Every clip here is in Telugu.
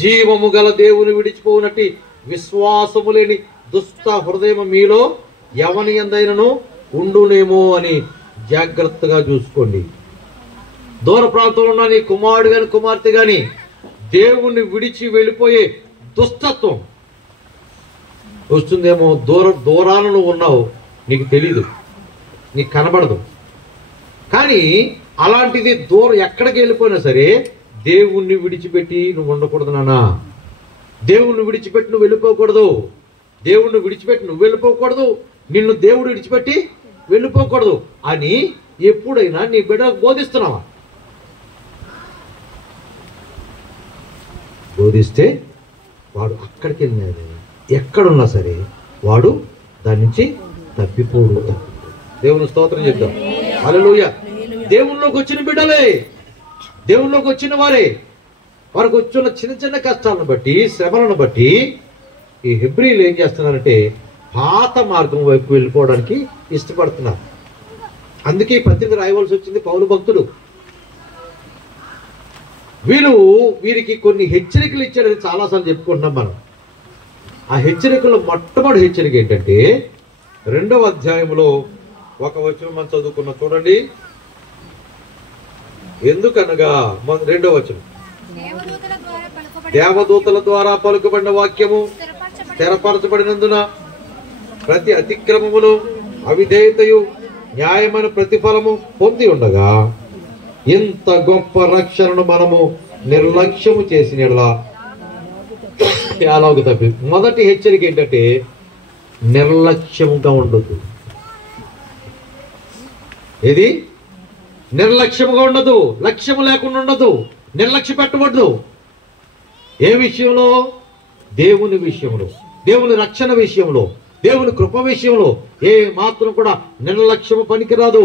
జీవము గల దేవుని విడిచిపోనట్టి విశ్వాసము లేని దుష్ట హృదయం మీలో ఎవని ఎందైనను ఉండునేమో అని జాగ్రత్తగా చూసుకోండి. దూర ప్రాంతంలో ఉన్న నీ కుమారుడు గాని కుమార్తె గాని దేవుణ్ణి విడిచి వెళ్ళిపోయే దుష్టత్వం వస్తుందేమో. దూరాలను ఉన్నావు, నీకు తెలీదు, నీకు కనబడదు. కానీ అలాంటిది ఎక్కడికి వెళ్ళిపోయినా సరే దేవుణ్ణి విడిచిపెట్టి నువ్వు ఉండకూడదు నాన్న. దేవుణ్ణి విడిచిపెట్టి నువ్వు వెళ్ళిపోకూడదు. దేవుణ్ణి విడిచిపెట్టి నువ్వు వెళ్ళిపోకూడదు. నిన్ను దేవుడు విడిచిపెట్టి వెళ్ళిపోకూడదు అని ఎప్పుడైనా నీ బిడ్డకు బోధిస్తున్నావా? బోధిస్తే వాడు అక్కడికి వెళ్ళినది ఎక్కడున్నా సరే వాడు దాని నుంచి తప్పిపోడు. దేవుని స్తోత్రం చెప్తాం. హల్లెలూయా. దేవుళ్ళలోకి వచ్చిన బిడ్డలే, దేవుళ్ళలోకి వచ్చిన వారే వారికి వచ్చిన చిన్న చిన్న కష్టాలను బట్టి, శ్రమలను బట్టి ఈ హెబ్రీలు ఏం చేస్తున్నారంటే పాత మార్గం వైపు వెళ్ళిపోవడానికి ఇష్టపడుతున్నారు. అందుకే ఈ పత్రిక రాయవలసి వచ్చింది పౌలు భక్తుడు. వీరికి కొన్ని హెచ్చరికలు ఇచ్చాడని చాలాసార్లు చెప్పుకుంటున్నాం మనం. ఆ హెచ్చరికల్లో మొట్టమొదటి హెచ్చరిక ఏంటంటే 2వ అధ్యాయంలో ఒక వచనం మనం చదువుకున్నాం చూడండి. ఎందుకనగా 2వ వచనం, దేవదూతల ద్వారా పలుకబడిన వాక్యము స్థిరపరచబడినందున ప్రతి అతిక్రమమును అవిధేయతయు న్యాయమైన ప్రతిఫలము పొంది ఉండగా ఇంత గొప్ప రక్షణను మనము నిర్లక్ష్యము చేసిన అలాగ తప్పి. మొదటి హెచ్చరిక ఏంటంటే నిర్లక్ష్యంగా ఉండదు. ఇది నిర్లక్ష్యముగా ఉండదు, లక్ష్యము లేకుండా ఉండదు, నిర్లక్ష్య పెట్టబడదు. ఏ విషయంలో? దేవుని విషయంలో, దేవుని రక్షణ విషయంలో, దేవుని కృప విషయంలో ఏ మాత్రం కూడా నిర్లక్ష్యము పనికిరాదు.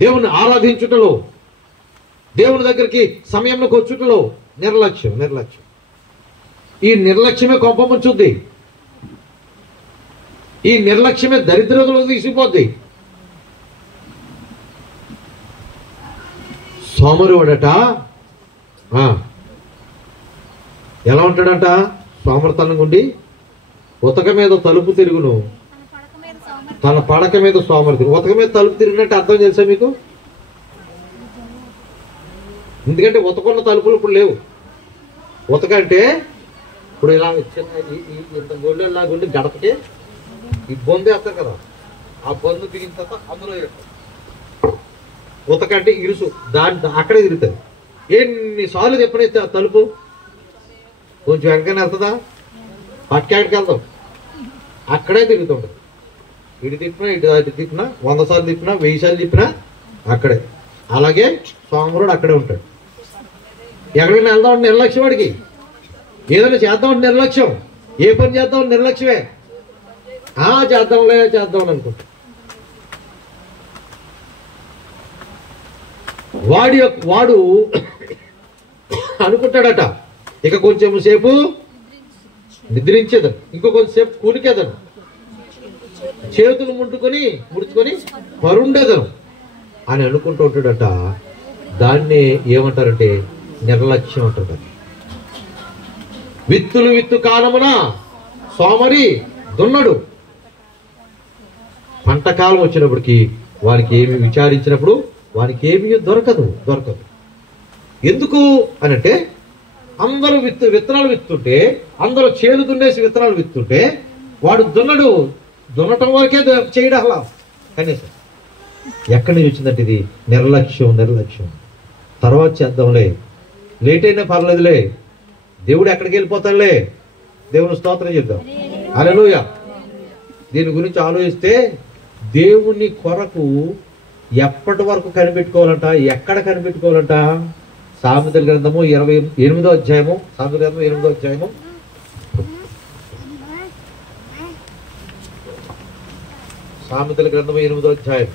దేవుని ఆరాధించుటలో, దేవుని దగ్గరికి సమయంలోకి వచ్చుటలో నిర్లక్ష్యం. ఈ నిర్లక్ష్యమే కొంప ముంచుద్ది. ఈ నిర్లక్ష్యమే దరిద్రతలో తీసుకుపోద్ది. సోమరువాడట ఎలా ఉంటాడంట? సోమరతనంగా ఉండి ఉతక మీద తలుపు తిరుగును, తన పడక మీద సోమరి. ఉతక మీద తలుపు తిరిగినట్టు అర్థం తెలుసా మీకు? ఎందుకంటే ఉతకున్న తలుపులు ఇప్పుడు లేవు. ఉతక అంటే ఇప్పుడు ఇలా ఇంత గొల్లెలాగా ఉండి గడపకి ఈ బొందు వేస్తారు కదా, ఆ బొందు దిగిన తర్వాత అందులో ఉతక అంటే ఇరుసు, అక్కడే తిరుగుతుంది. ఎన్నిసార్లు చెప్పనైతే ఆ తలుపు కొంచెం వెనకనే వెళ్తుందా? పక్కాడికి వెళ్తాం, అక్కడే తిరుగుతుంటుంది. ఇటు తిప్పినా ఇటు తిప్పినా 100 సార్లు తిప్పినా 1000 సార్లు తిప్పినా అక్కడే. అలాగే సోమరుడు అక్కడే ఉంటాడు. ఎక్కడికైనా వెళ్దామంటే నిర్లక్ష్యం. వాడికి ఏదైనా చేద్దామంటే నిర్లక్ష్యం. ఏ పని చేద్దామని నిర్లక్ష్యమే. చేద్దాంలే అనుకుంటా. వాడు అనుకుంటాడట ఇక కొంచెం సేపు నిద్రించేదను, ఇంకో కొంచెంసేపు కూలికేదను, చేతులు ముడుచుకొని పరుండేదను అని అనుకుంటూ ఉంటాడట. దాన్ని ఏమంటారంటే నిర్లక్ష్యం అంటారు. విత్తు కాలమున సోమరి దున్నడు. పంట కాలం వచ్చినప్పటికీ వానికి ఏమి విచారించినప్పుడు వానికి ఏమీ దొరకదు. ఎందుకు అనంటే అందరూ విత్తనాలు విత్తుంటే, అందరూ చేలు దున్నేసి విత్తనాలు విత్తుంటే వాడు దున్నటం వరకే చేయడం అలా కనీసం. ఎక్కడి నుంచి వచ్చిందంటే ఇది నిర్లక్ష్యం. తర్వాత చేద్దాంలే, లేట్ అయినా పర్లేదులే, దేవుడు ఎక్కడికి వెళ్ళిపోతాడులే. దేవుని స్తోత్రం చేద్దాం. హల్లెలూయా. దీని గురించి ఆలోచిస్తే దేవుని కొరకు ఎప్పటి వరకు కనిపెట్టుకోవాలంట, ఎక్కడ కనిపెట్టుకోవాలంట? సామెతల గ్రంథము 28వ అధ్యాయము, సామెతల గ్రంథం 8వ అధ్యాయము, సామెతల గ్రంథము 8వ అధ్యాయం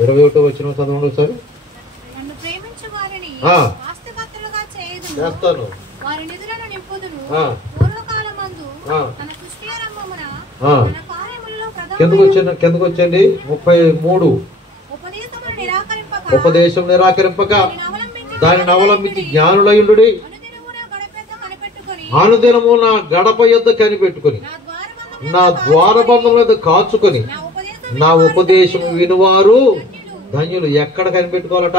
21వ వచనం చదవండి ఒకసారి. చేస్తాను కిందకు వచ్చండి 33. ఉపదేశం నిరాకరింపక దానిని అవలంబించి జ్ఞానులయుండుడి. అనుదినము నా గడప యొద్ద కనిపెట్టుకొని నా ద్వారబంధం మీద కాచుకొని నా ఉపదేశం వినువారు ధన్యులు. ఎక్కడ కనిపెట్టుకోవాలట?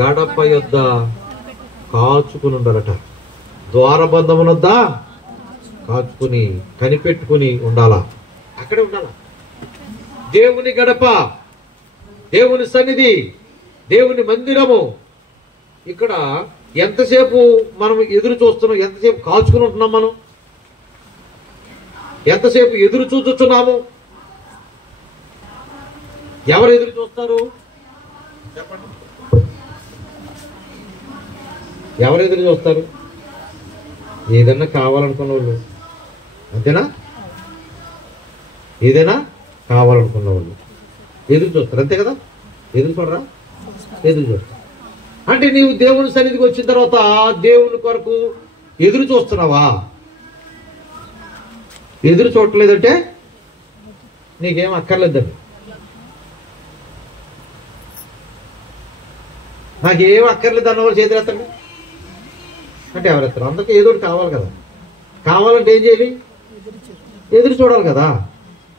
గడప యొద్ద కాచుకుని ఉండాలట. ద్వారబంధం వద్ద కాచుకుని కనిపెట్టుకుని ఉండాలా, అక్కడే ఉండాలా. దేవుని గడప, దేవుని సన్నిధి, దేవుని మందిరము. ఇక్కడ ఎంతసేపు మనం ఎదురు చూస్తున్నాం? ఎంతసేపు కాచుకుని ఉంటున్నాం? మనం ఎంతసేపు ఎదురు చూస్తున్నాము? ఎవరు ఎదురు చూస్తారు చెప్పండి? ఎవరు ఎదురు చూస్తారు? ఏదైనా కావాలనుకున్న వాళ్ళు, అంతేనా? ఏదైనా కావాలనుకున్న వాళ్ళు ఎదురు చూస్తారు, అంతే కదా? ఎదురు చూడరా? ఎదురు చూస్తారు. అంటే నీవు దేవుని సన్నిధికి వచ్చిన తర్వాత దేవుని కొరకు ఎదురు చూస్తున్నావా? ఎదురు చూడలేదంటే నీకేం అక్కర్లేదండి. నాకేం అక్కర్లేదు అన్నవాళ్ళు చేతులు ఎత్తండి అంటే ఎవరు ఎత్తారు? అందరికీ ఏదో ఒకటి కావాలి కదా. కావాలంటే ఏం చేయాలి? ఎదురు చూడాలి కదా,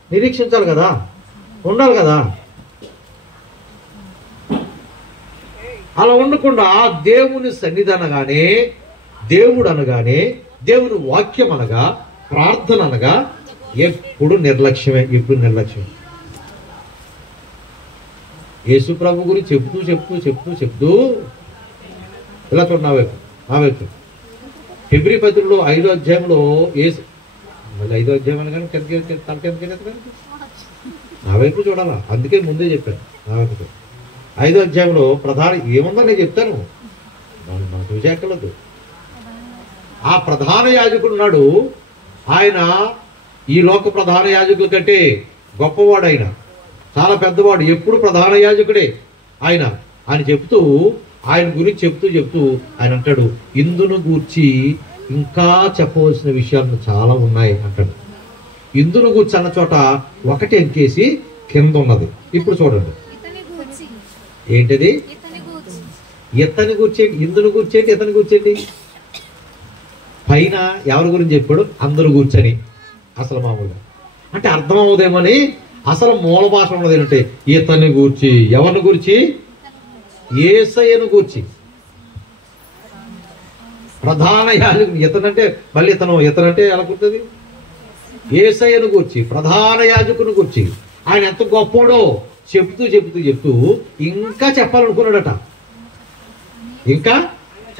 నిరీక్షించాలి కదా, ఉండాలి కదా. అలా ఉండకుండా దేవుని సన్నిధి అనగానే, దేవుడు అనగానే, దేవుని వాక్యం అనగా, ప్రార్థన అనగా ఎప్పుడు నిర్లక్ష్యమే. ఎప్పుడు నిర్లక్ష్యమే. యేసు ప్రభు గురించి చెప్తూ చెప్తూ చెప్తూ చెప్తూ ఇలా చూడండి, నా వైపు హెబ్రీ పత్రికలో 5వ అధ్యాయంలో మళ్ళీ 5వ అధ్యాయం అనగానే తలకెందుకే కదా, నా వైపు చూడాలా. అందుకే ముందే చెప్పాను, నా వైపు. 5వ అధ్యాయంలో ప్రధాన ఏముందో నేను చెప్తాను, మనం చూసేక్కర్లేదు. ఆ ప్రధాన యాజకుడు ఉన్నాడు. ఆయన ఈ లోక ప్రధాన యాజకుల కంటే గొప్పవాడు. ఆయన చాలా పెద్దవాడు, ఎప్పుడు ప్రధాన యాజకుడే ఆయన చెప్తూ, ఆయన గురించి చెప్తూ ఆయన అంటాడు, ఇందును గూర్చి ఇంకా చెప్పవలసిన విషయాలు చాలా ఉన్నాయి అంటాడు. ఇందును గూర్చి అన్న చోట ఒకటి ఎంకేసి కింద ఉన్నది. ఇప్పుడు చూడండి ఏంటది? ఇతని కూర్చేయండి, ఇందును కూర్చేయండి, ఇతని కూర్చేయండి. పైన ఎవరి గురించి చెప్పాడు? అందరూ కూర్చొని. అసలు మామూలుగా అంటే అర్థం అవుదేమని అసలు మూల భాష ఉన్నది ఏంటంటే ఇతని గూర్చి. ఎవరిని గురించి? యేసయ్యను గూర్చి. ప్రధాన యాజకుడు ఇతనంటే మళ్ళీ ఇతనంటే ఎలా గుర్తుంది? యేసయ్యను గూర్చి, ప్రధాన యాజకుని గూర్చి. ఆయన ఎంత గొప్పోడో చెప్తూ ఇంకా చెప్పాలనుకున్నాడట. ఇంకా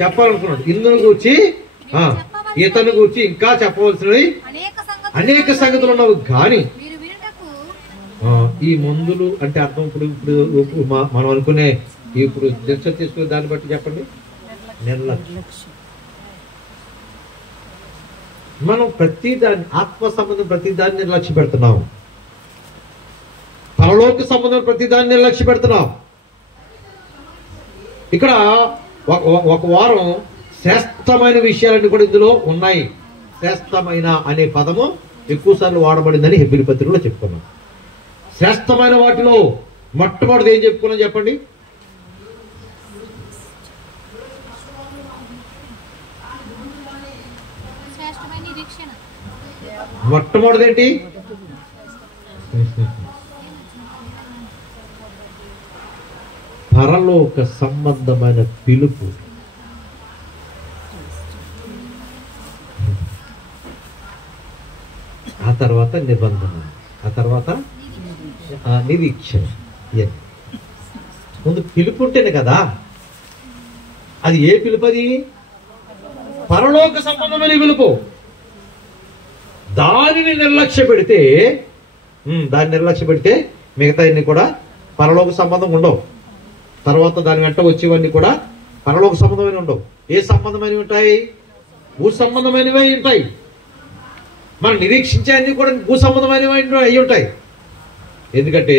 చెప్పాలనుకున్నాడు. ఇందును గూర్చి, ఇతను గూర్చి ఇంకా చెప్పవలసినవి అనేక సంగతులు ఉన్నవి. కానీ ఈ మందులు అంటే అర్థం ఇప్పుడు మనం అనుకునే ఇప్పుడు చర్చ తీసుకునే దాన్ని బట్టి చెప్పండి. నిర్లక్ష్యం. మనం ప్రతిదాన్ని, ఆత్మ సంబంధం ప్రతిదాన్ని నిర్లక్ష్య పెడుతున్నాం. పరలోక సంబంధం ప్రతిదాన్ని నిర్లక్ష్య పెడుతున్నాం. ఇక్కడ ఒక వారం శ్రేష్టమైన విషయాలన్నీ కూడా ఇందులో ఉన్నాయి. శ్రేష్టమైన అనే పదము ఎక్కువ సార్లు వాడబడిందని హెబ్రీ పత్రికలో చెప్పుకున్నాం. శ్రేష్టమైన వాటిలో మొట్టమొదటిది ఏం చెప్పుకున్నాం చెప్పండి? మొట్టమొదటిది ఏంటి? పరలోక సంబంధమైన పిలుపు. ఆ తర్వాత నిబంధన, ఆ తర్వాత నిరీక్షణ. ముందు పిలుపు ఉంటేనే కదా. అది ఏ పిలుపు? అది పరలోక సంబంధమైన పిలుపు. దానిని నిర్లక్ష్య పెడితే మిగతా అన్ని కూడా పరలోక సంబంధం ఉండవు. తర్వాత దాని వెంట వచ్చేవన్నీ కూడా పరలోక సంబంధమైన ఉండవు. ఏ సంబంధమైనవి ఉంటాయి? భూ సంబంధమైనవి ఉంటాయి. మనం నిరీక్షించే అన్ని కూడా భూ సంబంధమైనవి అయి ఉంటాయి. ఎందుకంటే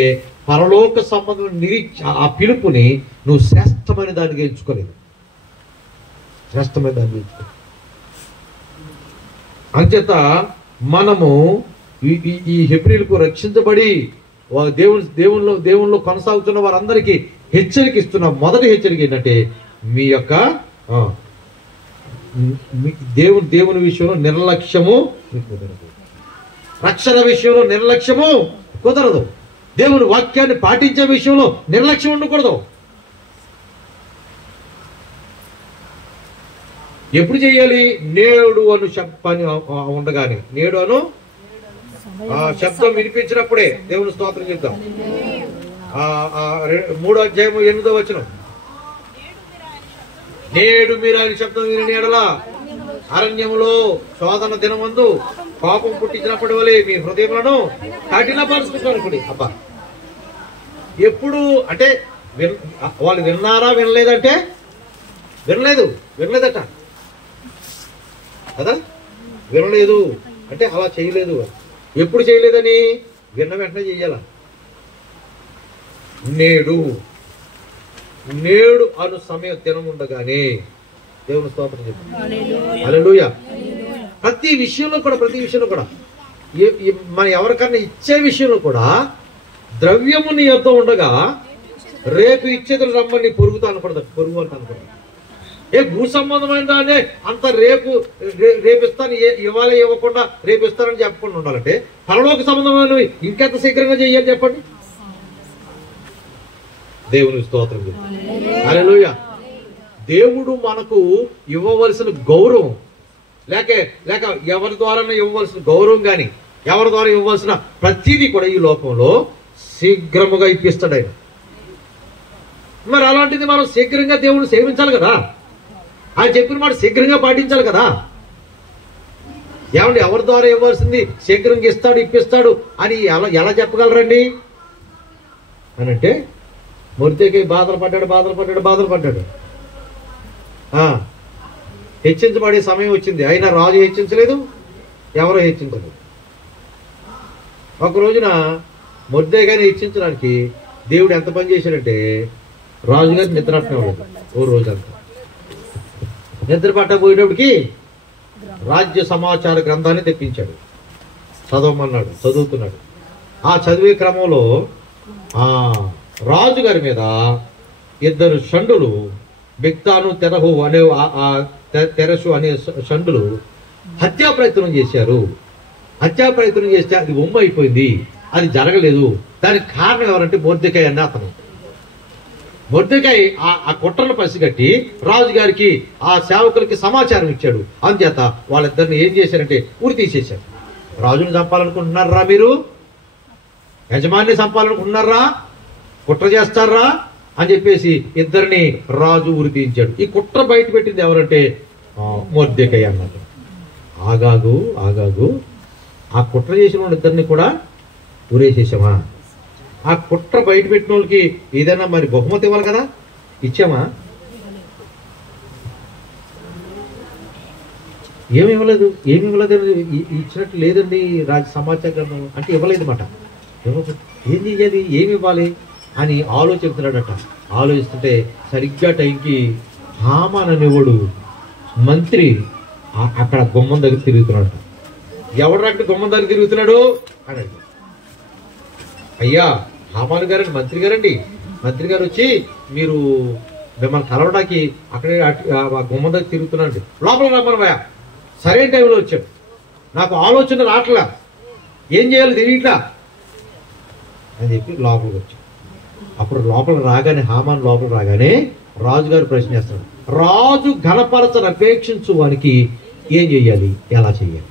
పరలోక సంబంధమైన ఆ పిలుపుని నువ్వు శ్రేష్టమైన దానికి ఎంచుకోలేదు. శ్రేష్టమైన దాన్ని ఎంచుకోలేదు. అంచేత మనము ఈ హెబ్రీలకు రక్షించబడి దేవునిలో కొనసాగుతున్న వారందరికీ హెచ్చరిక ఇస్తున్న మొదటి హెచ్చరిక ఏంటంటే మీ యొక్క దేవుని విషయంలో నిర్లక్ష్యము కుదరదు. రక్షణ విషయంలో నిర్లక్ష్యము కుదరదు. దేవుని వాక్యాన్ని పాటించే విషయంలో నిర్లక్ష్యం ఉండకూడదు. ఎప్పుడు చేయాలి? నేడు అను శబ్దాన్ని ఉండగానే, నేడు అను శబ్దం వినిపించినప్పుడే దేవుని స్తోత్రం చెప్తాం. 3వ అధ్యాయము 8వ వచనం, నేడు మీరు ఆయన శబ్దం విని ఎడల అరణ్యములో శోధన దినమందు పాపం పుట్టించినప్పటి వలె మీ హృదయములను కఠినపరుచుకుంటారు. అబ్బా, ఎప్పుడు అంటే వాళ్ళు విన్నారా? వినలేదంటే వినలేదట కదా. వినలేదు అంటే అలా చేయలేదు. ఎప్పుడు చేయలేదని? విన్న వెంటనే చెయ్యాల. నేడు అను సమయం దినం ఉండగానే దేవుని స్తోత్రం చెప్తాం. హల్లెలూయా. ప్రతి విషయంలో కూడా మన ఎవరికన్నా ఇచ్చే విషయంలో కూడా ద్రవ్యము నీ యొద్ద ఉండగా రేపు ఇచ్చేది రమ్మని పొరుగు అని అనకూడదు. భూ సంబంధమైన దాన్ని అంత రేపిస్తాను, ఇవ్వాలి ఇవ్వకుండా రేపిస్తానని చెప్పకుండా ఉండాలంటే పరలోక సంబంధమైనవి ఇంకెంత శీఘ్రంగా చెయ్యాలి చెప్పండి. దేవుని స్తోత్రం. హల్లెలూయా. దేవుడు మనకు ఇవ్వవలసిన గౌరవం లేక ఎవరి ద్వారా ఇవ్వవలసిన గౌరవం కానీ ఎవరి ద్వారా ఇవ్వవలసిన ప్రతిదీ కూడా ఈ లోకంలో శీఘ్రముగా ఇప్పిస్తాడు ఆయన. మరి అలాంటిది మనం శీఘ్రంగా దేవుడిని సేవించాలి కదా. ఆయన చెప్పిన మాట శీఘ్రంగా పాటించాలి కదా. ఏమండి, ఎవరి ద్వారా ఇవ్వాల్సింది శీఘ్రంగా ఇస్తాడు, ఇప్పిస్తాడు అని ఎలా చెప్పగలరండి అని అంటే, మొర్దెకై బాధలు పడ్డాడు. హెచ్చించబడే సమయం వచ్చింది, అయినా రాజు హెచ్చించలేదు, ఎవరో హెచ్చించలేదు. ఒక రోజున మొర్దెకైని హెచ్చించడానికి దేవుడు ఎంత పని చేశాడంటే, రాజుగారి నిద్రపట్టడం లేదు. ఓ రోజంతా నిద్ర పట్టబోయేటప్పటికి రాజ్య సమాచార గ్రంథాన్ని తెప్పించాడు. చదవమన్నాడు, చదువుతున్నాడు. ఆ చదివే క్రమంలో రాజుగారి మీద 2 షండులు, బిక్తాను తెరసు అనే షండులు హత్యా ప్రయత్నం చేశారు. హత్యా ప్రయత్నం చేస్తే అది ఒమ్ము అయిపోయింది, అది జరగలేదు. దానికి కారణం ఎవరంటే మొర్దెకై అన్న అతను. మొర్దెకై ఆ కుట్రను పసిగట్టి రాజుగారికి ఆ సేవకులకి సమాచారం ఇచ్చాడు. అందుచేత వాళ్ళిద్దరిని ఏం చేశారంటే ఉరి తీసేశారు. రాజుని చంపాలనుకుంటున్నారా మీరు? యజమాని చంపాలనుకుంటున్నారా? కుట్ర చేస్తారా అని చెప్పేసి ఇద్దరిని రాజు ఉరి తీయించాడు. ఈ కుట్ర బయట పెట్టింది ఎవరంటే మొర్దెకై అన్నది. ఆగాగు ఆ కుట్ర చేసిన వాళ్ళిద్దరిని కూడా ఉరేసేసామా? ఆ కుట్ర బయట పెట్టిన వాళ్ళకి ఏదైనా మరి బహుమతి ఇవ్వాలి కదా, ఇచ్చామా? ఏమి ఇవ్వలేదు ఇచ్చినట్టు లేదండి సమాచారం అంటే ఇవ్వలేదు మాట. ఏం చెయ్యాలి, ఏమి ఇవ్వాలి అని ఆలోచిస్తున్నాడట. ఆలోచిస్తుంటే సరిగ్గా టైంకి హామాన్ అనేవాడు మంత్రి అక్కడ గుమ్మం దగ్గర తిరుగుతున్నాడట. ఎవడు అక్కడ గుమ్మం దగ్గర తిరుగుతున్నాడు అని అడిగాడు. అయ్యా హామాన్ గారండి, మంత్రి గారు వచ్చి మీరు మిమ్మల్ని కలవడానికి అక్కడే గుమ్మం దగ్గర తిరుగుతున్నాడు, లోపల రమ్మనవా. సరైన టైంలో వచ్చాడు, నాకు ఆలోచన రావట్లా, ఏం చేయాలి తెలియట్లా అని చెప్పి లోపలికి వచ్చాడు. అప్పుడు హామాన్ లోపల రాగానే రాజుగారు ప్రశ్న చేస్తాడు, రాజు ఘనపరచని అపేక్షించు వానికి ఏం చెయ్యాలి, ఎలా చెయ్యాలి?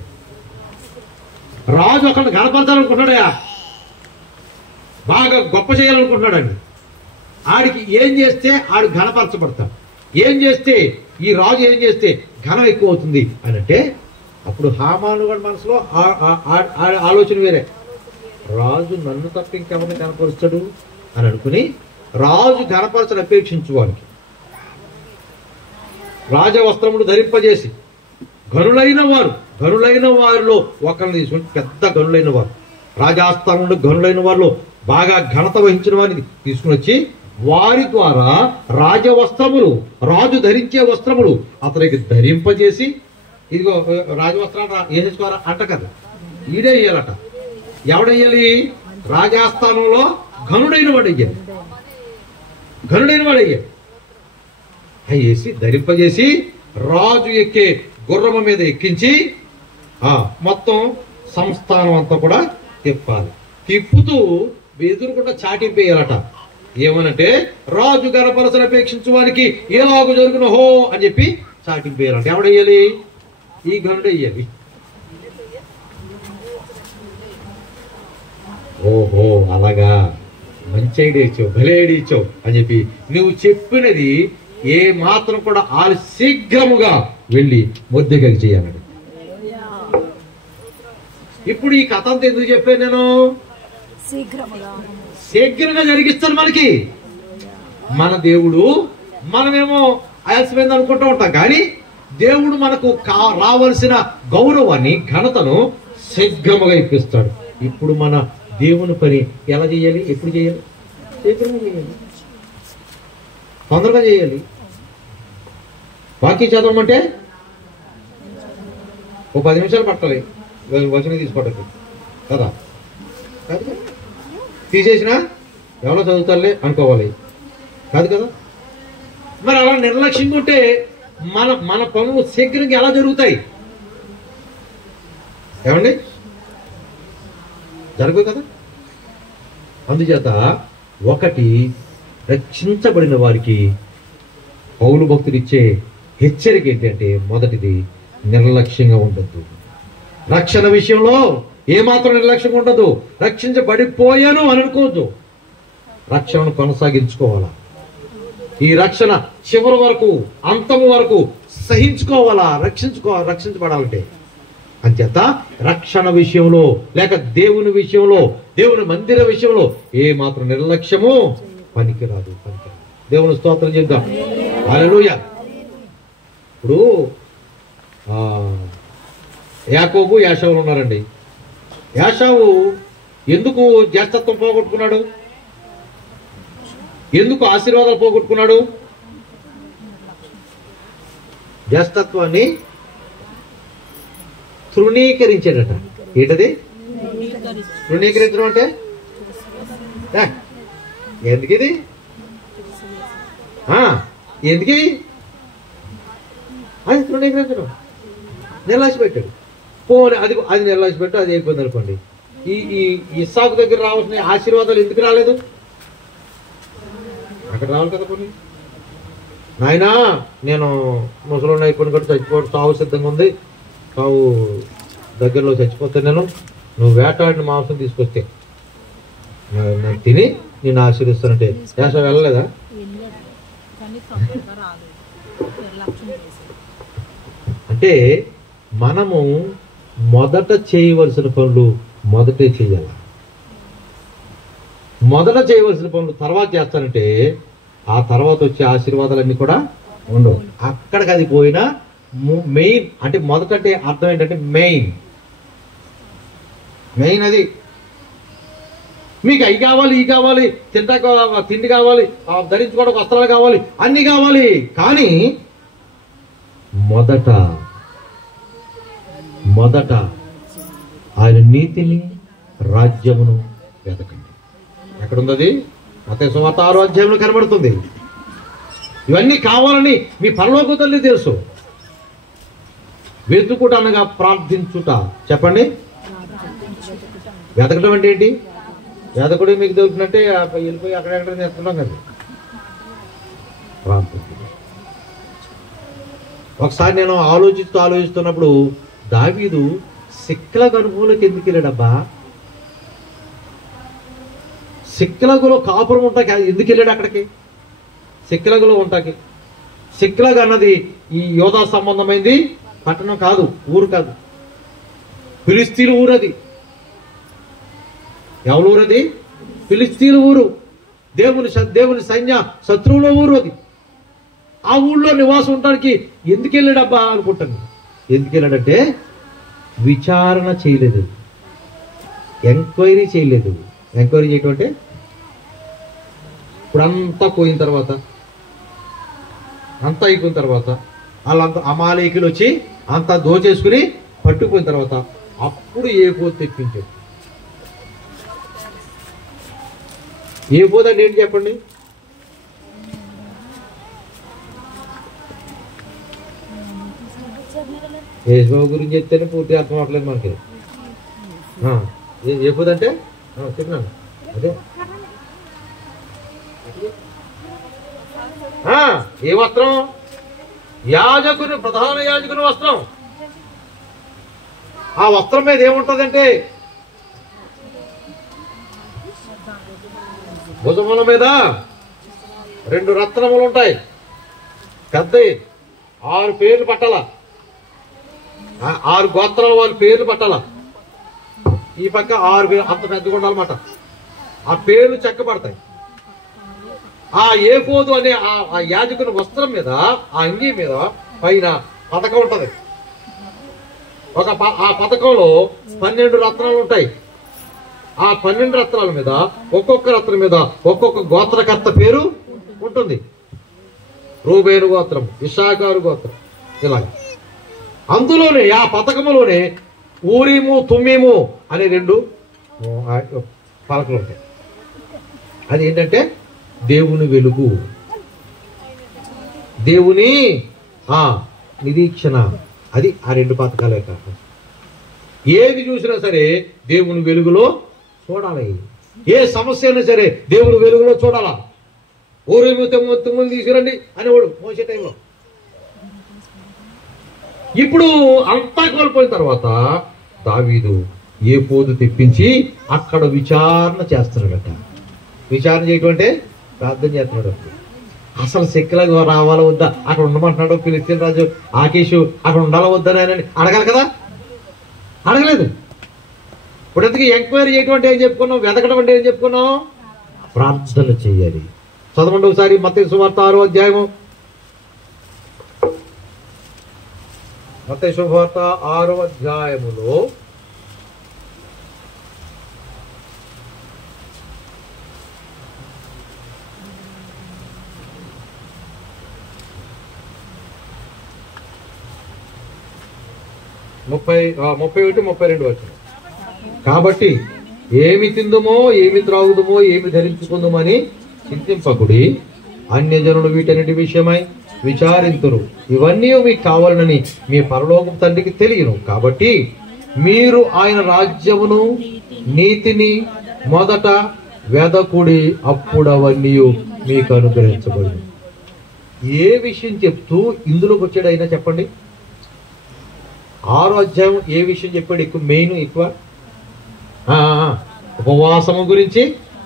రాజు అక్కడ ఘనపరచాలనుకుంటున్నాడా, బాగా గొప్ప చేయాలనుకుంటున్నాడండి. ఆడికి ఏం చేస్తే ఆడు ఘనపరచబడతాడు, ఏం చేస్తే ఈ రాజు ఏం చేస్తే ఘనం ఎక్కువ అవుతుంది అని అంటే, అప్పుడు హామాను వాడి మనసులో ఆలోచన వేరే. రాజు నన్ను తప్ప ఇంకెవరిని ఘనపరుస్తాడు అని అనుకుని రాజు ఘనపరచని అపేక్షించువానికి రాజవస్త్రములు ధరింపజేసి గనులైన వారిలో ఒకరిని తీసుకుని, పెద్ద గనులైన వారు, రాజాస్థానంలో గనులైన వారిలో బాగా ఘనత వహించిన వారిని తీసుకుని వచ్చి వారి ద్వారా రాజు ధరించే వస్త్రములు అతనికి ధరింపజేసి, ఇదిగో రాజవస్త్రాలు వేసేసుకోరా అంట కదా, ఈడే వేయాలట. ఎవడెయ్యాలి? రాజాస్థానంలో ఘనుడైన వాడు వెయ్యాలి. ఘనుడైన వాడు అయ్యాడు. అయ్యేసి ధరింపజేసి రాజు ఎక్కే గుర్రము మీద ఎక్కించి మొత్తం సంస్థానం అంతా కూడా తిప్పాలి. తిప్పుతూ ఎదురుకుండా చాటింపేయాలట. ఏమనంటే రాజు గణపరసను అపేక్షించు వానికి ఎలాగూ జరుగును హో అని చెప్పి చాటింపేయాలంట. ఎవడయ్యాలి? ఈ ఘనుడు అయ్యాలి. ఓహో అలాగా, మంచి ఐడియా ఇచ్చావు, భలే ఐడియా ఇచ్చావు అని చెప్పి నువ్వు చెప్పినది ఏ మాత్రం కూడా శీఘ్రముగా వెళ్ళి మొద్దెగకి చేయాలని. ఇప్పుడు ఈ కథ అంతా ఎందుకు చెప్పాను నేను? శీఘ్రంగా జరిగిస్తాను మనకి మన దేవుడు. మనమేమో ఆలస్యమైంది అనుకుంటూ ఉంటాం, కానీ దేవుడు మనకు రావాల్సిన గౌరవాన్ని, ఘనతను శీఘ్రముగా ఇప్పిస్తాడు. ఇప్పుడు మన దేవుని పని ఎలా చేయాలి? ఎప్పుడు చేయాలి? శీఘ్రంగా చేయాలి, తొందరగా చేయాలి. వాక్యం చదవమంటే ఓ 10 నిమిషాలు పట్టాలి వచనం తీసుకోవడానికి కదా. తీసేసినా ఎవరో చదువుతారులే అనుకోవాలి కాదు కదా. మరి అలా నిర్లక్ష్యంగా ఉంటే మన పనులు శీఘ్రంగా ఎలా జరుగుతాయి? ఏమండి? జరగదు కదా. అందుచేత ఒకటి, రక్షించబడిన వారికి పౌలు భక్తులు ఇచ్చే హెచ్చరిక ఏంటంటే, మొదటిది నిర్లక్ష్యంగా ఉండద్దు. రక్షణ విషయంలో ఏమాత్రం నిర్లక్ష్యంగా ఉండదు. రక్షించబడిపోయాను అని అనుకోవద్దు, రక్షణను కొనసాగించుకోవాలా. ఈ రక్షణ చివరి వరకు, అంతము వరకు సహించుకోవాలా, రక్షించబడాలంటే. అంచేత రక్షణ విషయంలో లేక దేవుని విషయంలో, దేవుని మందిర విషయంలో ఏ మాత్రం నిర్లక్ష్యము పనికిరాదు. దేవుని స్తోత్రం చేద్దాం. హల్లెలూయా. ఇప్పుడు యాకోబు, యాషావులు ఉన్నారండి. యాషావు ఎందుకు జ్యేష్ఠత్వం పోగొట్టుకున్నాడు? ఎందుకు ఆశీర్వాదాలు పోగొట్టుకున్నాడు? జ్యేష్ఠత్వాన్ని తృణీకరించాడట. ఏంటది తృణీకరించడం అంటే? ఎందుకిది? ఎందుకి అది తృణీకరించడం? నిర్లక్ష్య పెట్టాడు. పోనీ అది నిర్లక్ష్య పెట్టు, అది అయిపోయింది అనుకోండి. ఈ ఇస్సాకు దగ్గర రావాల్సిన ఆశీర్వాదాలు ఎందుకు రాలేదు? అక్కడ రావాలి కదా. కొన్ని నాయనా, నేను ముసలోని అయిపోయిన కూడా చచ్చిపోవడం, సాగు సిద్ధంగా ఉంది, సాగు దగ్గరలో చచ్చిపోతే నువ్వు వేటాడిన మాంసం తీసుకొస్తే నేను తిని నేను ఆశీర్వదిస్తానంటే యాస వెళ్ళలేదా? అంటే మనము మొదట చేయవలసిన పనులు మొదటే చేయాలి. మొదట చేయవలసిన పనులు తర్వాత చేస్తానంటే ఆ తర్వాత వచ్చే ఆశీర్వాదాలన్నీ కూడా ఉండవు. అక్కడికి అది పోయినా మెయిన్ అంటే మొదట అంటే అర్థం ఏంటంటే మెయిన్ అది. మీకు అవి కావాలి, ఈ కావాలి, తిండి కావాలి, ధరించుకోవడానికి వస్త్రాలు కావాలి, అన్ని కావాలి, కానీ మొదట ఆయన నీతిని, రాజ్యమును వెతకండి. ఎక్కడుంది? మత్తయి సువార్త 6వ అధ్యాయంలో కనబడుతుంది. ఇవన్నీ కావాలని మీ పరలోక తండ్రి తెలుసు. వెతుకుట అనగా ప్రార్థించుట. చెప్పండి, వెతకడం అంటే ఏంటి? వెతకుడు మీకు దొరికినట్టే వెళ్ళిపోయి అక్కడెక్కడ నేర్చుకున్నాం కదా. ప్రార్థించుట. ఒకసారి నేను ఆలోచిస్తున్నప్పుడు దావీదు సిక్లగు అనుభవంలోకి ఎందుకు వెళ్ళాడబ్బా? సిక్లగులో కాపురం ఉంటాకి ఎందుకు వెళ్ళాడు అక్కడికి? సిక్లగులో ఉంటాకి. సిక్లగ్ అన్నది ఈ యోధా సంబంధమైంది పట్టణం కాదు, ఊరు కాదు, ఫిలిస్తీన్ ఊరు. అది ఎవరి ఊరు? అది ఫిలిస్తీన్ ఊరు. దేవుని సైన్య శత్రువుల ఊరు అది. ఆ ఊళ్ళో నివాసం ఉండడానికి ఎందుకు వెళ్ళాడబ్బా అనుకుంటాను. ఎందుకు వెళ్ళాడంటే విచారణ చేయలేదు, ఎంక్వైరీ చేయలేదు. ఎంక్వైరీ చేయటం అంటే ఇప్పుడు అంతా పోయిన తర్వాత, అంతా అయిపోయిన తర్వాత, వాళ్ళంతా అమాలేకులు వచ్చి అంతా దోచేసుకుని పట్టుకుపోయిన తర్వాత అప్పుడు ఏ పోతు తెప్పించాడు. ఏ పోదండి ఏంటి చెప్పండి? యేసుబాబు గురించి చెప్తేనే పూర్తిగా అర్థం అవ్వట్లేదు మనకి. ఎప్పుడంటే చెప్పినాను అదే ఏ వస్త్రం? యాజకుని, ప్రధాన యాజకుని వస్త్రం. ఆ వస్త్రం మీద ఏముంటదంటే భుజముల మీద 2 రత్నములు ఉంటాయి. పెద్ద 6 పేర్లు పట్టాల, 6 గోత్రాల వాళ్ళ పేర్లు పట్టాల. ఈ పక్క 6 పేర్లు అంత పెద్దగా ఉండాలన్నమాట. ఆ పేర్లు చెక్కబడతాయి. ఆ ఏఫోదు అనే ఆ యాజకుని వస్త్రం మీద, ఆ అంగీ మీద పైన పథకం ఉంటది. ఆ పథకంలో 12 రత్నాలు ఉంటాయి. ఆ 12 రత్నాల మీద ఒక్కొక్క రత్నం మీద ఒక్కొక్క గోత్రకర్త పేరు ఉంటుంది. రూబేను గోత్రం, ఇశ్శాఖారు గోత్రం, ఇలాగ. అందులోనే ఆ పథకములోనే ఊరీము, తుమ్మీము అనే 2 పలకలు ఉంటాయి. అది ఏంటంటే దేవుని వెలుగు, దేవుని నిరీక్షణ. అది ఆ 2 పథకాలే కాదు. ఏది చూసినా సరే దేవుని వెలుగులో చూడాలి. ఏ సమస్య అయినా సరే దేవుని వెలుగులో చూడాలా. ఊరేమో తుమ్ములు తీసుకురండి అనేవాడు మోసే టైంలో. ఇప్పుడు అంతా కోల్పోయిన తర్వాత దావీదు ఏఫోదు తెప్పించి అక్కడ విచారణ చేస్తున్నాడట. విచారణ చేయటం అంటే ప్రార్థన చేస్తున్నాడు. అసలు శక్తిలాగా రావాలా వద్దా, అక్కడ ఉండమంటున్నాడు ఫిలిష్తీయుల రాజు ఆకీషు, అక్కడ ఉండాలా వద్దని అని అడగాలి కదా, అడగలేదు. ఇప్పుడు ఎందుకు ఎంక్వైరీ చేయటం అంటే ఏం చెప్పుకున్నాం, వెతకడం అంటే ఏం చెప్పుకున్నాం, ప్రార్థన చేయాలి. చదవండి ఒకసారి మత్తయి సువార్త 6వ అధ్యాయము. మత్తయి సువార్త 6వ అధ్యాయములో 31-32 వచ్చిన. కాబట్టి ఏమి తిందుమో, ఏమి త్రాగుదుమో, ఏమి ధరించుకుందుమని చింతింపకుడి, అన్యజనులు వీటన్నిటి విషయమై విచారింతురు. ఇవన్నీ మీకు కావాలని మీ పరలోకపు తండ్రికి తెలియను. కాబట్టి మీరు ఆయన రాజ్యమును, నీతిని మొదట వెదకుడి, అప్పుడు అవన్నీ మీకు అనుగ్రహించబడి. ఏ విషయం చెప్తూ ఇందులోకి వచ్చాడు అయినా చెప్పండి. 6వ అధ్యాయం ఏ విషయం చెప్పాడు ఎక్కువ, మెయిన్ ఎక్కువ? ఉపవాసము గురించి,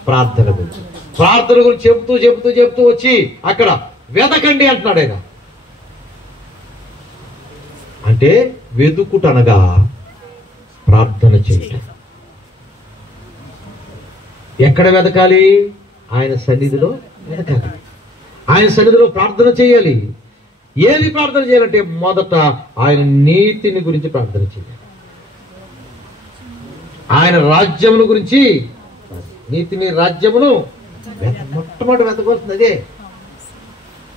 ప్రార్థన గురించి. ప్రార్థన గురించి చెబుతూ చెబుతూ చెబుతూ వచ్చి అక్కడ వెతకండి అంటున్నాడు ఆయన. అంటే వెతుకుటనగా ప్రార్థన చేయటం. ఎక్కడ వెతకాలి? ఆయన సన్నిధిలో వెతకాలి. ఆయన సన్నిధిలో ప్రార్థన చేయాలి. ఏది ప్రార్థన చేయాలంటే మొదట ఆయన నీతిని గురించి ప్రార్థన చేయాలి. ఆయన రాజ్యమును గురించి, నీతిని, రాజ్యమును మొట్టమొదటి వెతకొస్తుంది అదే.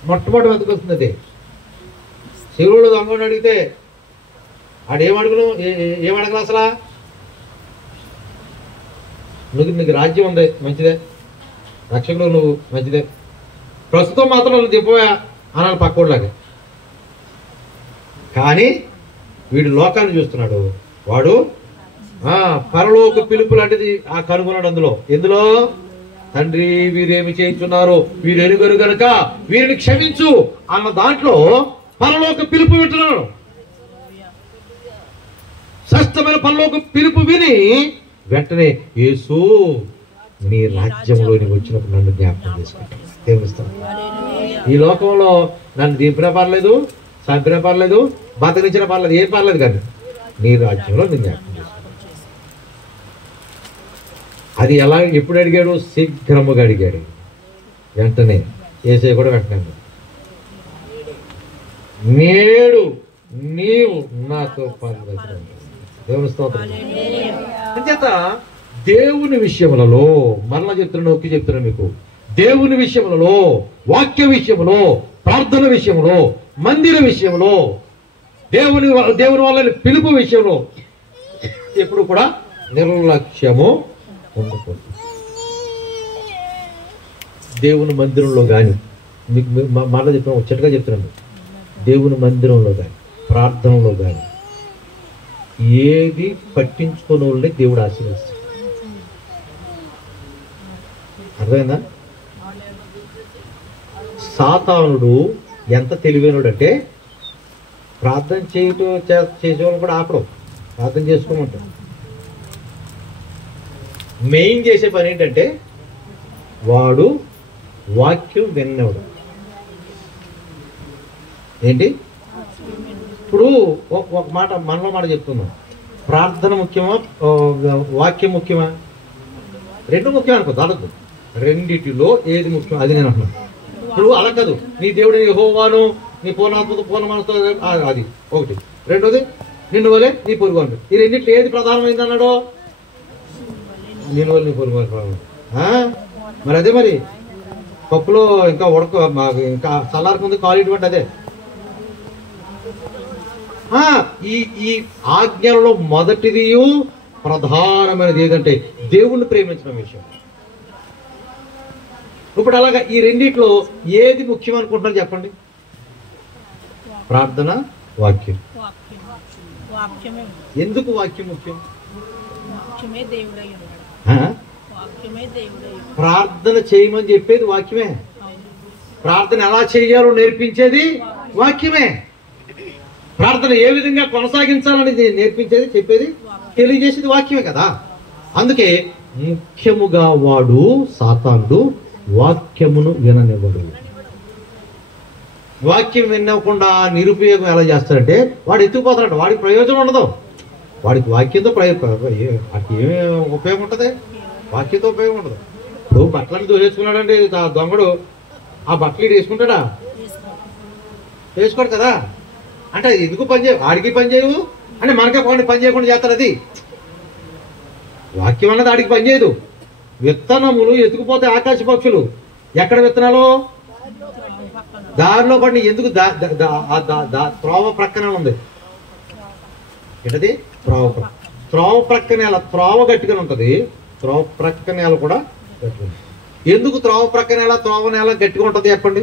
మొట్టమొదటి వెతకొస్తుంది అదే. శివుడు దొంగడు అడిగితే ఆడేమడుగును, ఏమడగలు అసలా? నీకు రాజ్యం ఉంది, మంచిదే, రక్షకుడు నువ్వు, మంచిదే, ప్రస్తుతం మాత్రం నువ్వు దింపవా అనాలి పక్కోడ్లాగా. కానీ వీడు లోకాన్ని చూస్తున్నాడు. వాడు పరలోక పిలుపు లాంటిది కనుగొన్నాడు. ఎందులో తండ్రి వీరేమి చేయించున్నారు, వీరు ఎరుగరు గనుక వీరిని క్షమించు అన్న దాంట్లో పరలోక పిలుపు వింటున్నాడు. స్పష్టమైన పరలోక పిలుపు విని వెంటనే యేసు నీ రాజ్యంలో నీకు వచ్చినప్పుడు నన్ను జ్ఞాపకం చేసుకుంటాను, దేవునిస్తాను. ఈ లోకంలో నన్ను దింపినా పర్లేదు, చంపినా పర్లేదు, బతకించినా పర్లేదు, ఏం పర్లేదు, కానీ నీ రాజ్యంలో నేను జ్ఞాపకం చేసుకుంటాను. అది ఎలా, ఎప్పుడు అడిగాడు? శీఘ్రముగా అడిగాడు. వెంటనే యేసయ్య కూడా వెంటనే నేడు నీవు నాతో పాటు. దేవుని స్తోత్రం. అంచేత దేవుని విషయములలో, మరలా చెప్తున్నా, నొక్కి చెప్తున్నా మీకు, దేవుని విషయములలో, వాక్య విషయంలో, ప్రార్థన విషయంలో, మందిర విషయంలో, దేవుని వల్ల పిలుపు విషయంలో ఎప్పుడు కూడా నిర్లక్ష్యము ఉండకూడదు. దేవుని మందిరంలో కానీ, మీకు మరలా చెప్తున్నా, చెట్టుగా చెప్తున్నాను, దేవుని మందిరంలో కానీ, ప్రార్థనలో కానీ ఏది పట్టించుకునే వాళ్ళని దేవుడు ఆశీర్వదిస్తాడు. అర్థమైందా? సాతానుడు ఎంత తెలివైనడు అంటే ప్రార్థన చేసేవాళ్ళు కూడా ఆపడం, ప్రార్థన చేసుకోమంటాడు. మెయిన్ చేసే పని ఏంటంటే వాడు వాక్యం విన్నవాడు. ఏంటి ఇప్పుడు ఒక మాట మనలో మాట చెప్తున్నాం, ప్రార్థన ముఖ్యమా వాక్యం ముఖ్యమా? రెండు ముఖ్యం అనుకో, అడగదు. రెండిటిలో ఏది ముఖ్యం అది నేను అంటున్నాను. ఇప్పుడు అడగదు, నీ దేవుడు యెహోవాను నీ పూర్ణాత్మతో పూర్ణ మనసుతో, అది ఒకటి. రెండోది నిన్ను వలే నీ పొరుగు అంటాడు. ఈ రెండిట్లో ఏది ప్రధానమైంది అన్నాడు? నిన్ను వల్ల నీ పొరుగు ప్రధానం. మరి అదే మరి పప్పులో ఇంకా ఇంకా చల్లారకుంది కాలు ఇటువంటి అదే. ఈ ఆజ్ఞలలో మొదటిది ప్రధానమైనది ఏదంటే దేవుణ్ణి ప్రేమించిన విషయం. ఇప్పుడు అలాగా ఈ రెండిట్లో ఏది ముఖ్యం అనుకుంటున్నారు చెప్పండి? ప్రార్థన, వాక్యం. ఎందుకు వాక్యం ముఖ్యం? ప్రార్థన చేయమని చెప్పేది వాక్యమే. ప్రార్థన ఎలా చేయాలో నేర్పించేది వాక్యమే. ప్రార్థన ఏ విధంగా కొనసాగించాలని నేర్పించేది, చెప్పేది, తెలియజేసేది వాక్యమే కదా. అందుకే ముఖ్యముగా వాడు సాతానుడు వాక్యమును విననివ్వడు. వాక్యం వినకుండా నిరుపయోగం ఎలా చేస్తాడంటే వాడు ఎత్తుకుపోతాడు, వాడికి ప్రయోజనం ఉండదు. వాడికి వాక్యంతో ఏమి ఉపయోగం ఉంటుంది? వాక్యంతో ఉపయోగం ఉండదు. ఇప్పుడు బట్టలను దూసేసుకున్నాడండి దొంగడు, ఆ బట్టలు వేసుకుంటాడా? వేసుకోడు కదా. అంటే ఎందుకు పని చేయవు? ఆడికి పని చేయవు అంటే మనకే పని చేయకుండా చేస్తాడు. అది వాక్యం అన్నది ఆడికి పని చేయదు. విత్తనములు ఎత్తుకుపోతే ఆకాశ పక్షులు ఎక్కడ విత్తనాలు? దారిలో పడి. ఎందుకు? త్రోవ ప్రక్కనే ఉంది. ఏంటది? త్రోవ ప్రక్క నేల. త్రోవ గట్టిగానే ఉంటుంది, త్రోవ ప్రక్క నేల కూడా గట్టిగా. ఎందుకు త్రోవ ప్రక్క నేల త్రోవ నేల గట్టిగా ఉంటుంది చెప్పండి?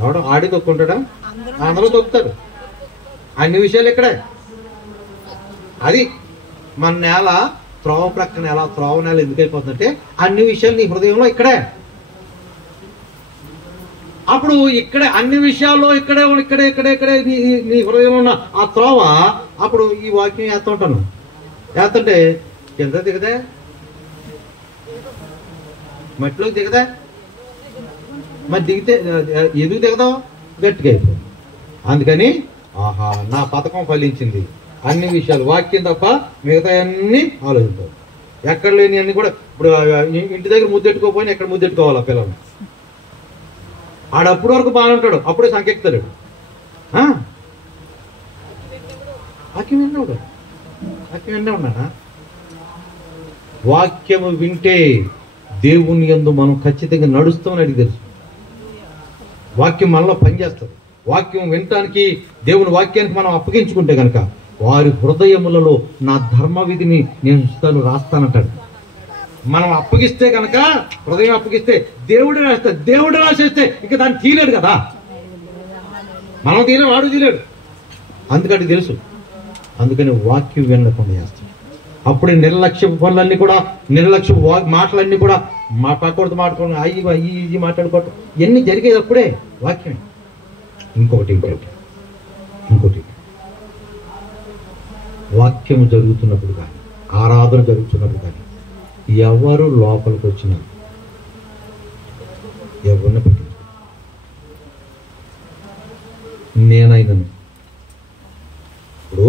ఎవడు ఆడి తొక్కుంటాడా? అందరూ తొక్కుతాడు. అన్ని విషయాలు ఇక్కడే. అది మన నేల త్రోవ ప్రక్క నేల. త్రోవ నేల ఎందుకు అయిపోతుందంటే అన్ని విషయాలు నీ హృదయంలో ఇక్కడే. అప్పుడు ఇక్కడే అన్ని విషయాల్లో ఇక్కడే ఇక్కడే ఇక్కడే ఇక్కడే నీ హృదయంలో ఉన్న ఆ త్రోవ. అప్పుడు ఈ వాక్యం వేస్తూ ఉంటాను, వేస్తుంటే కింద దిగదా, మట్టిలోకి దిగదా. మరి దిగితే ఎందుకు దిగదాం? గట్టిగా అయిపోయింది. అందుకని ఆహా నా పథకం ఫలించింది. అన్ని విషయాలు వాక్యం తప్ప మిగతా అన్ని ఆలోచిస్తాం. ఎక్కడ లేని అన్ని కూడా. ఇప్పుడు ఇంటి దగ్గర ముద్దెట్టుకోపోయినా ఎక్కడ ముద్దెట్టుకోవాలి ఆ పిల్లలు? ఆడప్పుడు వరకు బాగా ఉంటాడు, అప్పుడే సంకెక్తాడు. వాక్యం విన్నాడు, వాక్యం విన్నా ఉన్నానా? వాక్యము వింటే దేవుని యందు మనం ఖచ్చితంగా నడుస్తామని అడిగి తెలుసు. వాక్యం మనలో పనిచేస్తుంది. వాక్యం వినటానికి దేవుని వాక్యానికి మనం అప్పగించుకుంటే కనుక వారి హృదయములలో నా ధర్మ విధిని నేను రాస్తానంటాడు. మనం అప్పగిస్తే కనుక, హృదయం అప్పగిస్తే దేవుడే రాస్తాడు. దేవుడు రాసేస్తే ఇక దాన్ని తీయలేడు కదా. మనం తీయలేడు, వాడు తీయలేడు. అందుకని తెలుసు. అందుకని వాక్యం వినకుండా చేస్తాం. అప్పుడు నిర్లక్ష్య పనులన్నీ కూడా, నిర్లక్ష్య మాటలన్నీ కూడా, మా పక్కడితో మాట్లాడుకోవడం, అయ్యి మాట్లాడుకోవటం ఇవన్నీ జరిగేది అప్పుడే వాక్యమే. ఇంకోటి వాక్యం జరుగుతున్నప్పుడు కానీ, ఆరాధన జరుగుతున్నప్పుడు కానీ ఎవరు లోపలికి వచ్చినా ఎవరిని పట్టించు. నేనైనాను ఇప్పుడు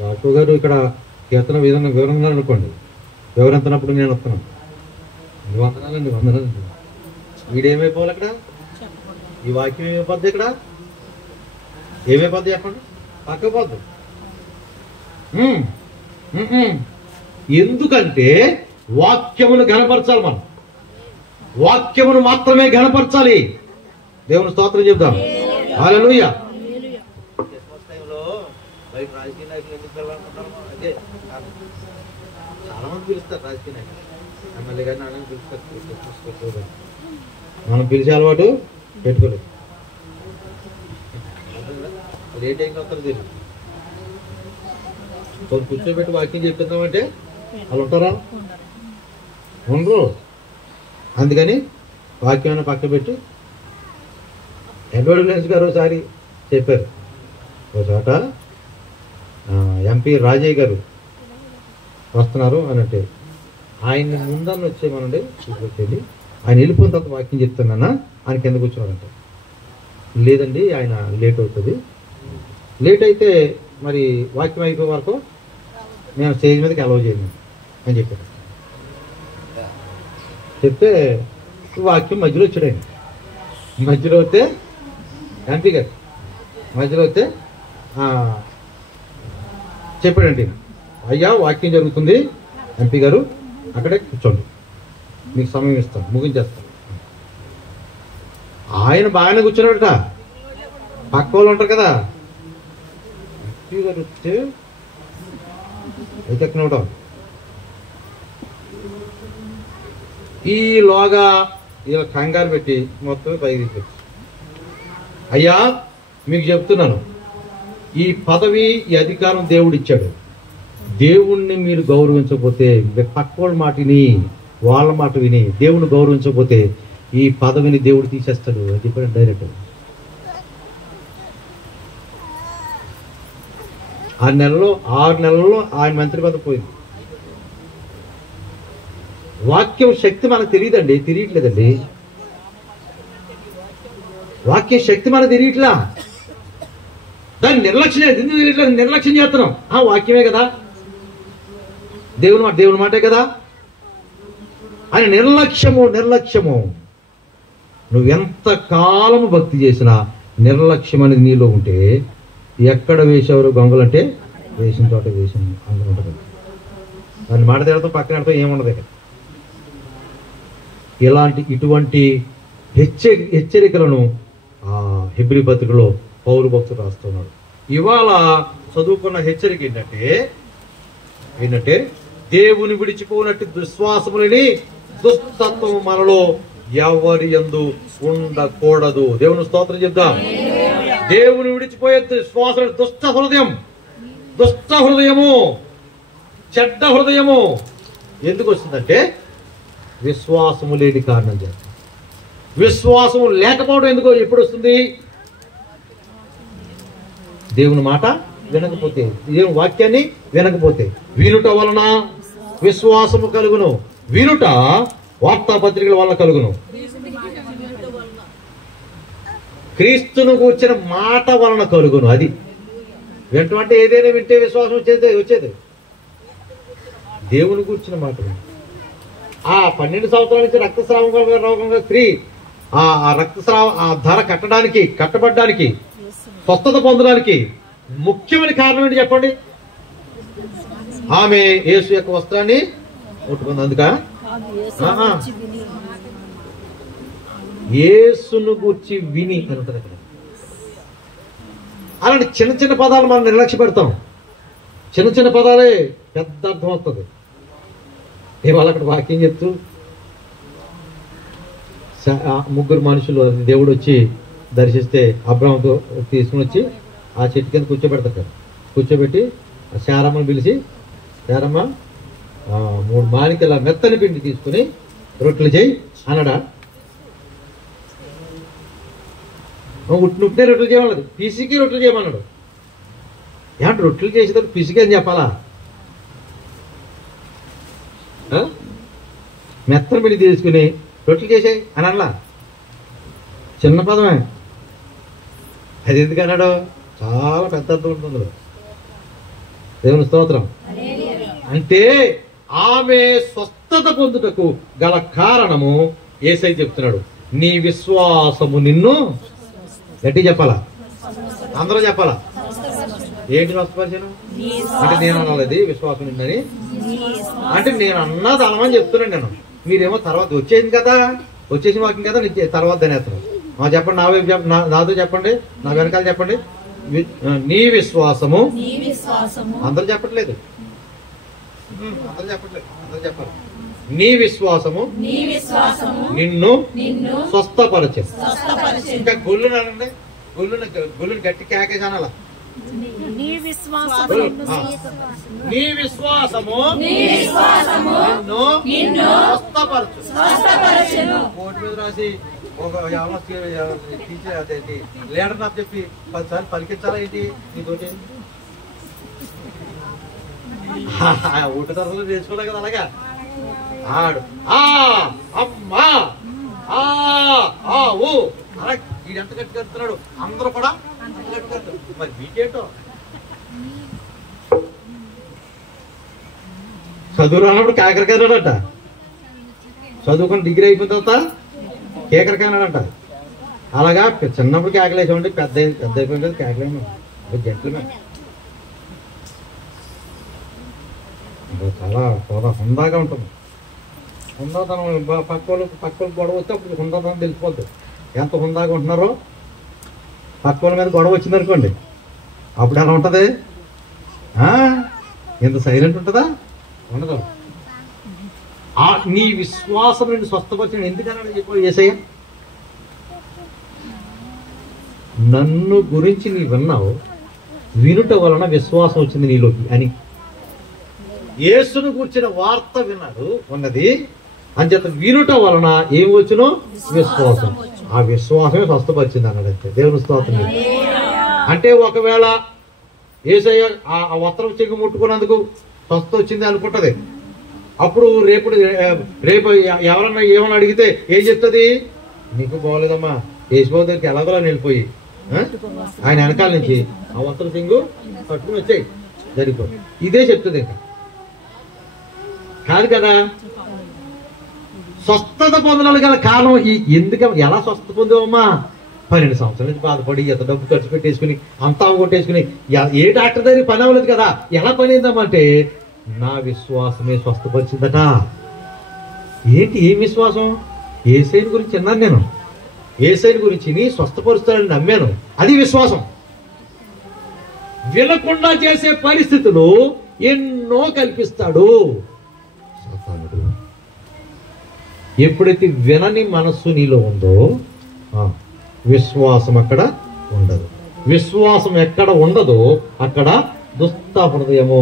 డాక్టర్ గారు ఇక్కడ కీర్తన వివరంగా అనుకోండి, వివరించినప్పుడు నేను వస్తున్నాను. వందనాలండి. వీడేమైపోవాలి అక్కడ? ఈ వాక్యం ఏమైపోద్ది ఇక్కడ? ఏమైపోద్ది చెప్పండి? పక్కపోద్దు. ఎందుకంటే వాక్యమును ఘనపరచాలి. మనం వాక్యమును మాత్రమే ఘనపరచాలి. దేవుని స్తోత్రం చెప్దాం. హల్లెలూయా. రాజకీయ నాయకులు ఎందుకు పిలవాలనుకుంటారు? అదే చాలా మంది పిలుస్తారు రాజకీయ నాయకులు, ఎమ్మెల్యే గారిని అన్నీ పిలుస్తారు. మనం పిలిచే అలవాటు పెట్టుకోలేదు. అసలు ఏ టైంలో వస్తారో తెలియదు. కొన్ని కూర్చోబెట్టి వాక్యం చెప్పిందామంటే వాళ్ళు ఉంటారా? ఉండరు. అందుకని వాక్యాన్ని పక్క పెట్టి ఎడ్వర్డ్ విలియమ్స్ గారు ఒకసారి చెప్పారు. ఒక చోట ఎంపీ రాజయ్య గారు వస్తున్నారు అనంటే ఆయన ముందన్న వచ్చేయమనండి, వచ్చేది ఆయన వెళ్ళిపోయిన తర్వాత వాక్యం చెప్తున్నానా ఆయన కింద కూర్చున్నారంట. లేదండి ఆయన లేట్ అవుతుంది, లేట్ అయితే మరి వాక్యం అయిపోయే వరకు నేను స్టేజ్ మీదకి అలౌ చేయను అని చెప్పారు. చెప్తే వాక్యం మధ్యలో వచ్చాడు ఆయన. మధ్యలో వస్తే ఎంపీ గారు మధ్యలో వస్తే చెప్పాడండి, అయ్యా వాక్యం జరుగుతుంది ఎంపీ గారు అక్కడే కూర్చోండి, మీకు సమయం ఇస్తాను, ముగించేస్తాను. ఆయన బాగానే కూర్చున్నాడట, పక్క వాళ్ళు ఉంటారు కదా. ఎంపీ గారు వస్తే అయితే ఎక్కనవడం ఈలోగా ఇలా కంగారు పెట్టి మొత్తం పైకి తీసుకొచ్చి, అయ్యా మీకు చెప్తున్నాను, ఈ పదవి ఈ అధికారం దేవుడు ఇచ్చాడు. దేవుణ్ణి మీరు గౌరవించకపోతే, పక్క వాళ్ళ మాట విని వాళ్ళ మాట విని దేవుణ్ణి గౌరవించకపోతే ఈ పదవిని దేవుడు తీసేస్తాడు అని చెప్పాడు డైరెక్ట్. 6 నెలల్లో ఆయన మంత్రి పదవి పోయింది. వాక్యం శక్తి మనకు తెలియదండి, తెలియట్లేదండి. వాక్య శక్తి మనకు తెలియట్లా, దాన్ని నిర్లక్ష్యం చేస్తున్నాం. వాక్యమే కదా, దేవుని మాటే కదా అని నిర్లక్ష్యము. నువ్వెంత కాలము భక్తి చేసినా నిర్లక్ష్యం అనేది నీలో ఉంటే ఎక్కడ వేసేవారు గొంగలంటే వేసిన తోట వేసిన అందులో ఉంటుంది. దాన్ని మాట తేడతో పక్కన ఆడతో ఏముండదు ఇక్కడ. ఇటువంటి హెచ్చరికలను హెబ్రీ పత్రికలో పౌలు భక్తుడు రాస్తున్నాడు. ఇవాళ చదువుకున్న హెచ్చరిక ఏంటంటే దేవుని విడిచిపోనట్టు దుశ్వాసములని దుస్తత్వము మనలో ఎవరి యందు ఉండకూడదు. దేవుని స్తోత్రం చెప్దాం. దేవుని విడిచిపోయే దుశ్వాస దుష్ట హృదయము చెడ్డ హృదయము ఎందుకు వస్తుందంటే విశ్వాసము లేని కారణం చేత. విశ్వాసము లేకపోవడం ఎందుకో ఎప్పుడు వస్తుంది? దేవుని మాట వినకపోతే, దేవుని వాక్యాన్ని వినకపోతే. వినుట వలన విశ్వాసము కలుగును, వినుట వార్తాపత్రికల వలన కలుగును. క్రీస్తును కూర్చిన మాట వలన కలుగును. అది వింటమంటే ఏదైనా వింటే విశ్వాసం వచ్చేది దేవుని కూర్చిన మాట. 12 సంవత్సరాల నుంచి రక్తస్రావం రోగంగా స్త్రీ ఆ రక్తస్రావ ఆ ధర కట్టబడ్డానికి స్వస్థత పొందడానికి ముఖ్యమైన కారణం ఏంటి చెప్పండి? ఆమె యేసు యొక్క వస్త్రాన్ని ముట్టుకుంది. అందుక యేసును గూర్చి విని అని ఉంటుంది అక్కడ. అలాంటి చిన్న పదాలు మనం నిర్లక్ష్య పెడతాం. చిన్న పదాలే పెద్ద అర్థం వస్తుంది. ఇవాళ అక్కడ వాక్యం చెప్తూ 3 మనుషులు దేవుడు వచ్చి దర్శిస్తే అబ్రాహాముతో తీసుకుని వచ్చి ఆ చెట్టు కింద కూర్చోబెడతారు. కూర్చోబెట్టి శారమ్మను పిలిచి, శారమ్మ 3 మానికల మెత్తని పిండి తీసుకుని రొట్టెలు చేయి అన్నాడా? ఉట్టినే రొట్టెలు చేయమన్నది, పిసికి రొట్టెలు చేయమన్నాడు. ఏమంటే రొట్టెలు చేసేటప్పుడు పిసికి అని చెప్పాలా? మెత్తని పిండి తీసుకుని రొట్టెలు చేసాయి అని అనలా. చిన్న పదమే. అది ఎందుకు అన్నాడు? చాలా పెద్ద అర్థం ఉంటుంది. దేవుని స్తోత్రం. అంటే ఆమె స్వస్థత పొందుటకు గల కారణము యేసయ్య చెప్తున్నాడు, నీ విశ్వాసము నిన్ను గట్టి చెప్పాలా, అందరూ చెప్పాలా. ఏంటి స్వస్థపరిచాను అంటే నేను అన్నది విశ్వాసం నిన్నని అంటే నేను అన్నది అనమని చెప్తున్నాను నేను. మీరేమో తర్వాత వచ్చేసింది కదా, వచ్చేసిన వాక్యం కదా, తర్వాత దానేస్తున్నాను. చెప్పండి, నా వైపు నాతో చెప్పండి, నా వెనకాల చెప్పండి. నీ విశ్వాసము, అందరూ చెప్పట్లేదు, అందరూ చెప్పాలి. నీ విశ్వాసము నిన్ను స్వస్థపరచే. ఇంకా గొల్లునండి, గొల్లుని గట్టి కేకేసి అనాల. నీ విశ్వాసము నిన్ను స్వస్థపరచును. కోటి మీద రాసి ఒక టీచర్ అదేంటి లీడర్ నాకు చెప్పి 10 సార్లు పలికించాలా ఏంటి నీతోటి? ఊటి తరగతులు నేర్చుకున్నా కదా అలాగా ఆడు అమ్మా ఓ అలా వీడెంత గట్టి కడుతున్నాడు, అందరూ కూడా గట్టి కడుతున్నారు. మరి మీకేంటో చదువు రానప్పుడు కాకరకాయనాడంట, చదువుకొని డిగ్రీ అయిపోయిన తర్వాత కేకరకాయనాడంట. అలాగా చిన్నప్పుడు కేకలేసామంటే పెద్ద అయిపోయిన కదా కేకలేము జంటలు చాలా హుందాగా ఉంటుంది. హుందాతనం పక్క వాళ్ళు గొడవ వస్తే అప్పుడు హుందాతనం తెలిసిపోద్ది ఎంత హుందాగా ఉంటున్నారో. పక్క వాళ్ళ మీద గొడవ వచ్చిందనుకోండి అప్పుడు ఎలా ఉంటుంది? ఇంత సైలెంట్ ఉంటుందా? ఉండదు. నీ విశ్వాసం నుండి స్వస్థపరిచిన ఎందుకన్నా చెప్పు యేసయ్య, నన్ను గురించి నీ విన్నావు, వినుట వలన విశ్వాసం వచ్చింది నీలోకి అని. యేసును గురించిన వార్త విన్నాడు ఉన్నది అంచేత వినుట వలన ఏం వచ్చును? విశ్వాసం. ఆ విశ్వాసమే స్వస్థపరిచింది అన్నాడంతే. దేవుని స్తోత్రం. అంటే ఒకవేళ యేసయ్య ఆ వస్త్రం చెంగు ముట్టుకున్నందుకు స్వస్థ వచ్చింది అనుకుంటది. అప్పుడు రేపు ఎవరన్నా ఏమన్నా అడిగితే ఏం చెప్తుంది? నీకు బాగోలేదమ్మా, యేసుబాబు దగ్గరికి ఎలాగోలా వెళ్ళిపోయి ఆయన వెనకాల నుంచి ఆ వస్త్రం చెంగు పట్టుకుని వచ్చాయి జరిగిపో, ఇదే చెప్తుంది. ఇంకా కాదు కదా. స్వస్థత పొందడానికి గల కారణం ఎందుకు? ఎలా స్వస్థత పొందావమ్మా? 12 సంవత్సరాల నుంచి బాధపడి ఎంత డబ్బు ఖర్చు పెట్టేసుకుని అంతా కొట్టేసుకుని ఏ డాక్టర్ దగ్గర పని అవ్వలేదు కదా. ఎలా పని అయిందమ్మంటే నా విశ్వాసమే స్వస్థపరిచిందట. ఏంటి ఏం విశ్వాసం? యేసయ్య గురించి అన్నాను నేను, యేసయ్య గురించి స్వస్థపరుస్తాడని నమ్మాను, అది విశ్వాసం. వినకుండా చేసే పరిస్థితులు ఎన్నో కల్పిస్తాడు సాతానుడు. ఎప్పుడైతే వినని మనస్సు నీలో ఉందో విశ్వాసం అక్కడ ఉండదు. విశ్వాసం ఎక్కడ ఉండదో అక్కడ దుష్ట హృదయము